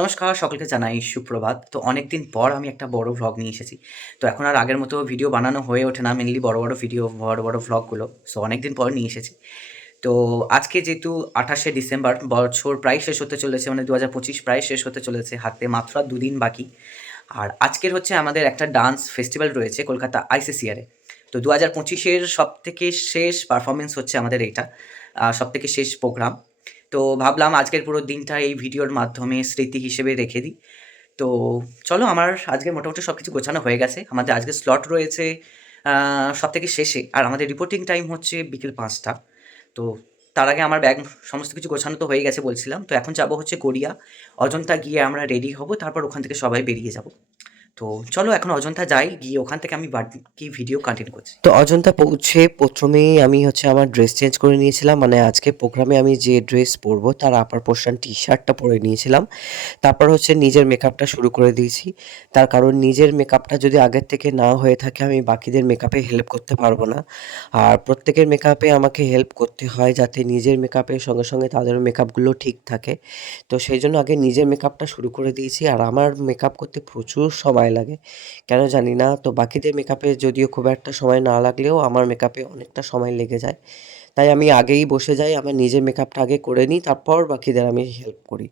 নমস্কার, সকলকে জানাই সুপ্রভাত। তো অনেকদিন পর আমি একটা বড় ভ্লগ নিয়ে এসেছি। তো এখন আর আগের মতো ভিডিও বানানো হয়ে ওঠে না, মেনলি বড় ভিডিও, বড় ভ্লগগুলো। সো অনেকদিন পর নিয়ে এসেছি। তো আজকে যেহেতু 28শে ডিসেম্বর, বছর প্রায় শেষ হতে চলেছে, মানে 2025 প্রায় শেষ হতে চলেছে, হাতে মাত্র আর 2 দিন বাকি। আর আজকের হচ্ছে আমাদের একটা ডান্স ফেস্টিভ্যাল রয়েছে কলকাতা আইসিসিআরে। তো 2025-এর সবথেকে শেষ পারফরমেন্স হচ্ছে আমাদের এইটা, সবথেকে শেষ প্রোগ্রাম। তো ভাবলাম আজকের পুরো দিনটা এই ভিডিওর মাধ্যমে স্মৃতি হিসেবে রেখে দিই। তো চলো, আমার আজকে মোটামুটি সব কিছু গোছানো হয়ে গেছে। আমাদের আজকে স্লট রয়েছে সবথেকে শেষে, আর আমাদের রিপোর্টিং টাইম হচ্ছে বিকেল 5টা। তো তার আগে আমার ব্যাগ সমস্ত কিছু গোছানো তো হয়ে গেছে বলছিলাম। তো এখন যাবো হচ্ছে গড়িয়া, অজন্তা গিয়ে আমরা রেডি হব, তারপর ওখান থেকে সবাই বেরিয়ে যাব। তো চলো এখন অজন্তা যাই, গিয়ে ওখান থেকে আমি বাকি ভিডিও কন্টিনিউ করছি। তো অজন্তা পৌঁছে প্রথমেই আমি হচ্ছে আমার ড্রেস চেঞ্জ করে নিয়েছিলাম, মানে আজকে প্রোগ্রামে আমি যে ড্রেস পরবো তার আপার পোর্শন টি শার্টটা পরে নিয়েছিলাম। তারপর হচ্ছে নিজের মেকআপটা শুরু করে দিয়েছি, তার কারণ নিজের মেকআপটা যদি আগের থেকে না হয়ে থাকে আমি বাকিদের মেকআপে হেল্প করতে পারবো না। আর প্রত্যেকের মেকআপে আমাকে হেল্প করতে হয় যাতে নিজের মেকআপের সঙ্গে সঙ্গে তাদের মেকআপগুলো ঠিক থাকে। তো সেই জন্য আগে নিজের মেকআপটা শুরু করে দিয়েছি। আর আমার মেকআপ করতে প্রচুর সময় লাগে, কেন জানি না। তো বাকিদের মেকআপে যদিও খুব একটা সময় না লাগলেও আমার মেকআপে অনেকটা সময় লেগে যায়, তাই আমি আগেই বসে যাই, আমার নিজের মেকআপটা আগে করে নিই, তারপর বাকিদের আমি হেল্প করি।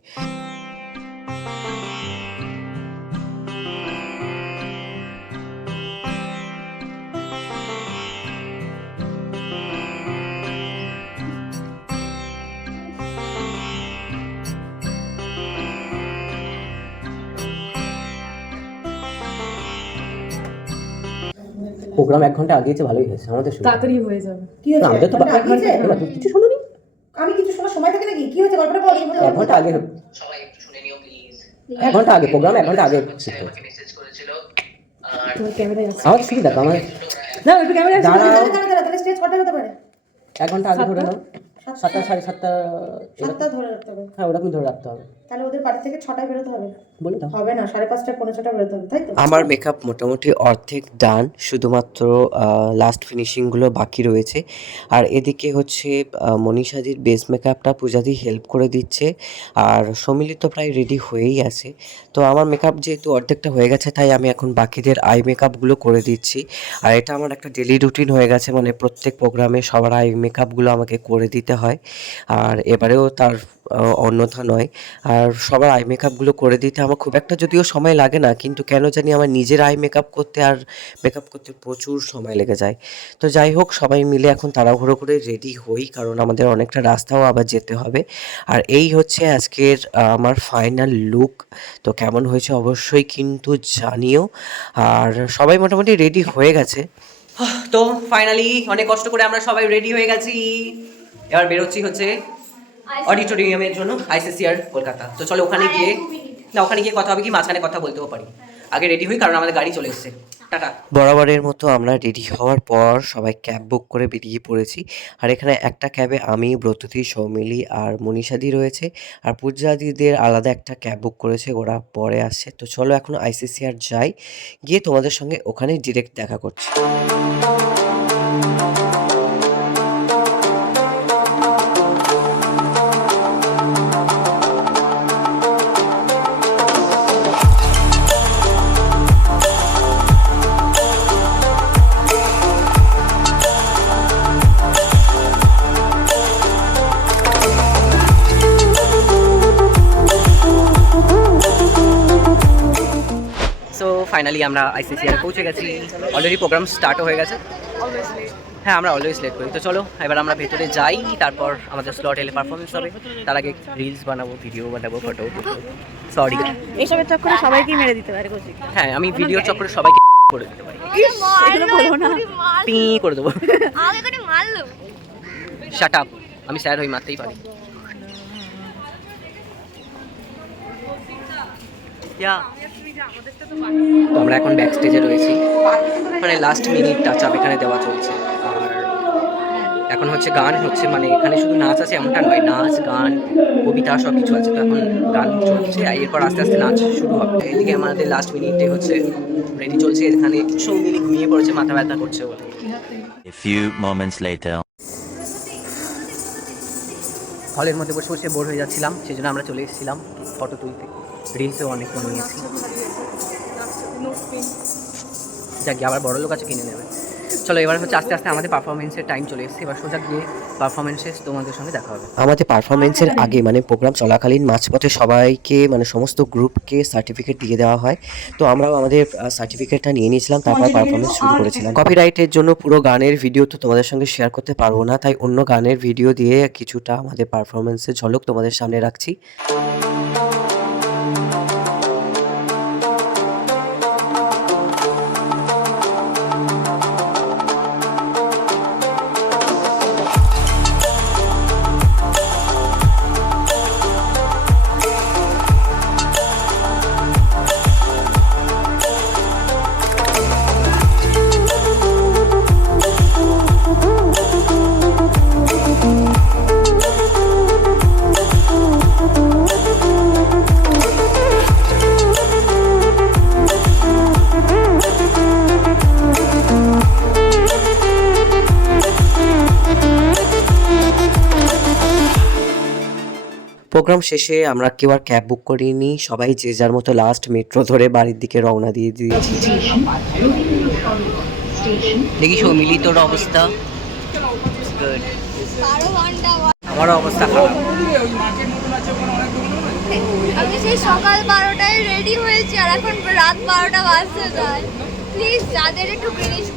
প্রোগ্রাম 1 ঘন্টা আগিয়েছে, ভালোই হয়েছে আমাদের শুরু। তাড়াতাড়ি হয়ে যাবে। কি হয়েছে? আমাদের তো 1 ঘন্টা আগিয়েছে? তুমি কিছু শোনোনি? আমি কিছু শোনার সময় থাকে নাকি? কি হয়েছে গল্পটা বল। 1 ঘন্টা আগে, সবাই একটু শুনে নিও প্লিজ। 1 ঘন্টা আগে প্রোগ্রাম, 1 ঘন্টা আগে আমাকে মেসেজ করেছিল। আর তোমার ক্যামেরায় আছে। আমার সুবিধা তো আমার না একটু ক্যামেরায় আছে। দাঁড়াও, তাহলে স্টেজ কটা হতে পারে? 1 ঘন্টা আগে ধরে নাও। 7টা, 7:30, 7টা ধরে রাখতে হবে। হ্যাঁ ওরকম ধরে রাখতে হবে। তাহলে ওদের বাড়ি থেকে 6টায় বেরোতে হবে। বলে দাও। হবে না, 5:30, 5:45 বেরোতে হবে, তাই তো? আমার মেকআপ মোটামুটি অর্ধেক ডান, শুধুমাত্র লাস্ট ফিনিশিংগুলো বাকি রয়েছে। আর এদিকে হচ্ছে মনীষাদির বেস মেকআপটা পূজাদি হেল্প করে দিচ্ছে, আর সম্মিলিত প্রায় রেডি হয়েই আছে। তো আমার মেকআপ যেহেতু অর্ধেকটা হয়ে গেছে, তাই আমি এখন বাকিদের আই মেকআপগুলো করে দিচ্ছি। আর এটা আমার একটা ডেলি রুটিন হয়ে গেছে, মানে প্রত্যেক প্রোগ্রামে সবার আই মেকআপগুলো আমাকে করে দিতে হয়। আর এবারেও তার অন্যথা নয়। আর সবার আই মেকআপগুলো করে দিতে আমার খুব একটা যদিও সময় লাগে না, কিন্তু কেন জানি আমার নিজের আই মেকআপ করতে আর মেকআপ করতে প্রচুর সময় লেগে যায়। তো যাই হোক, সবাই মিলে এখন তাড়াহুড়ো করে রেডি হই, কারণ আমাদের অনেকটা রাস্তাও আবার যেতে হবে। আর এই হচ্ছে আজকের আমার ফাইনাল লুক। তো কেমন হয়েছে অবশ্যই কিন্তু জানিও। আর সবাই মোটামুটি রেডি হয়ে গেছে। তো ফাইনালি অনেক কষ্ট করে আমরা সবাই রেডি হয়ে গেছি। এবার বেরোচ্ছি হচ্ছে অডিটোরিয়ামের জন্য, আইসিসিআর কলকাতা। তো চলো ওখানে গিয়ে, না ওখানে গিয়ে কথা হবে, কি মাঝখানে কথা বলতেও পারি। আগে রেডি হই, কারণ আমাদের গাড়ি চলে এসেছে। টাটা। বরাবরের মতো আমরা রেডি হওয়ার পর সবাই ক্যাব বুক করে বেরিয়ে পড়েছি। আর এখানে একটা ক্যাবে আমি, ব্রততী, সৌমিলি আর মনীষাদি রয়েছে। আর পূজাদিদের আলাদা একটা ক্যাব বুক করেছে, ওরা পরে আসছে। তো চলো এখন আইসিসিআর যাই, গিয়ে তোমাদের সঙ্গে ওখানে ডিরেক্ট দেখা করছি। সো ফাইনালি আমরা আইসিসিআর পৌঁছে গেছি। অলরেডি প্রোগ্রাম স্টার্টও হয়ে গেছে। হ্যাঁ, আমরা অলওয়েজ লেট করি। তো চলো এবার আমরা ভেতরে যাই, তারপর আমাদের স্লট এলে পারফরমেন্স হবে। তার আগে রিলস বানাবো, ভিডিও বানাবো, ফটো তুলবো। সরি, এইসবের চক্করে সবাইকেই মেরে দিতে পারে কোচি। হ্যাঁ আমি ভিডিও চক্করে সবাইকে করে দিতে পারি, এগুলো বলবো না। পি করে দেবো। আমাকে করে মারলো। শাট আপ, আমি স্যার হই, মারতেই পারি। তো আমরা এখন ব্যাক স্টেজে রয়েছি, মানে লাস্ট মিনিট টাচ আপ এখানে দেওয়া চলছে। আর এখন হচ্ছে গান হচ্ছে, মানে এখানে শুধু নাচ আছে এমনটা নয়, নাচ গান কবিতা সব কিছু আছে। তো এখন গান চলছে, আর এরপর আস্তে আস্তে নাচ শুরু হবে। এদিকে আমাদের লাস্ট মিনিটে হচ্ছে রেডি চলছে। এখানে সৌমিলি ঘুমিয়ে পড়েছে, মাথা ব্যথা করছে বলে। A few moments later. হলের মধ্যে বসে বসে বোর হয়ে যাচ্ছিলাম, সেই জন্য আমরা চলে এসেছিলাম ফটো তুলতে। রিলসেও অনেক বানিয়েছি। যাক আবার বড় লোক আছে কিনে নেবে। চলো এবার হচ্ছে আস্তে আস্তে আমাদের পারফরমেন্সের টাইম চলে এসেছে, এবার সোজা গিয়ে পারফরমেন্সে তোমাদের সঙ্গে দেখা হবে। আমাদের পারফরমেন্সের আগে মানে প্রোগ্রাম চলাকালীন মাঝপথে সবাইকে মানে সমস্ত গ্রুপকে সার্টিফিকেট দিয়ে দেওয়া হয়। তো আমরাও আমাদের সার্টিফিকেটটা নিয়ে নিয়েছিলাম, তারপর পারফরমেন্স শুরু করেছিলাম। কপিরাইটের জন্য পুরো গানের ভিডিও তো তোমাদের সঙ্গে শেয়ার করতে পারবো না, তাই অন্য গানের ভিডিও দিয়ে কিছুটা আমাদের পারফরমেন্সের ঝলক তোমাদের সামনে রাখছি। প্রোগ্রাম শেষে আমরা কেউ আর ক্যাব বুক করিনি, সবাই যে যার মতো লাস্ট মেট্রো ধরে বাড়ির দিকে রওনা দিয়ে দিয়েছি। দেখি সৌমিলি তোর অবস্থা? আমারও অবস্থা খারাপ। আমি সেই সকাল 12টায় রেডি হয়েছি আর এখন রাত 12টা বাজতে যায়। প্লিজ যাদের একটু গ্রিনিশ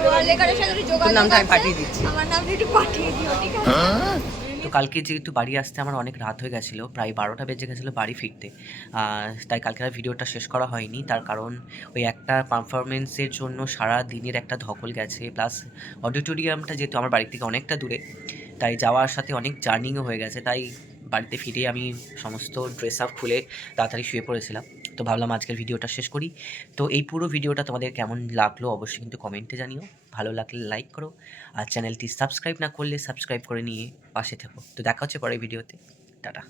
ওয়ালেকারের সাথে একটু যোগাযোগ নামটা আমি আছে, পাঠিয়ে দিচ্ছি। আমার নামটা একটু পাঠিয়ে দিও, ঠিক আছে? তো কালকে যেহেতু বাড়ি আসতে আমার অনেক রাত হয়ে গেছিলো, প্রায় 12টা বেজে গেছিলো বাড়ি ফিরতে। তাই কালকে আর ভিডিওটা শেষ করা হয়নি, তার কারণ ওই একটা পারফরমেন্সের জন্য সারা দিনের একটা ধকল গেছে, প্লাস অডিটোরিয়ামটা যেহেতু আমার বাড়ি থেকে অনেকটা দূরে, তাই যাওয়ার সাথে অনেক জার্নিংও হয়ে গেছে। তাই বাড়িতে ফিরে আমি সমস্ত ড্রেস আপ খুলে তাড়াতাড়ি শুয়ে পড়েছিলাম। তো ভাবলাম আজকের ভিডিওটা শেষ করি। তো এই পুরো ভিডিওটা তোমাদের কেমন লাগলো অবশ্যই কিন্তু কমেন্টে জানিও। ভালো লাগলে লাইক করো, আর চ্যানেলটি সাবস্ক্রাইব না করলে সাবস্ক্রাইব করে নিয়ে পাশে থেকো। তো দেখা হচ্ছে পরের ভিডিওতে। টাটা।